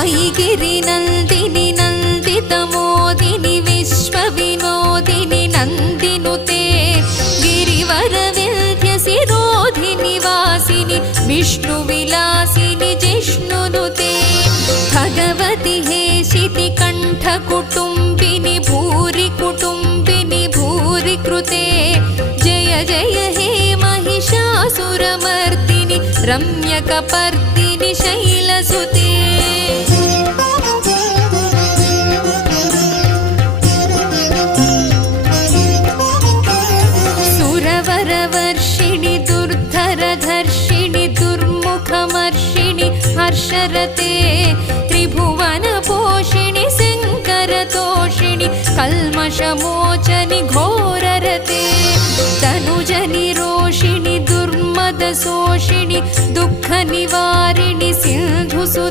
ऐगिरिनन्दिनि नन्दितमोदिनि विश्वविनोदिनि नन्दिनुते गिरिवरविन्ध्यसिरोधिनि वासिनि विष्णुविलासिनि जिष्णुनुते भगवति हेशिति कण्ठकुटुम्बिनि भूरि कुटुम्बिनि भूरि कृते जय जय हे महिषासुरमर्दिनि रम्यकपर्दिनि शैलसुते सुरवरवर्षिणि दुर्धरधर्षिणि दुर्मुखमर्षिणि हर्षरते त्रिभुवनपोषिणि शङ्करतोषिणि कल्मषमोचनि घोररते तनुजनिरोषिणि दुर्मदशोषिणि दुःखनिवारिणि सिन्धुसुते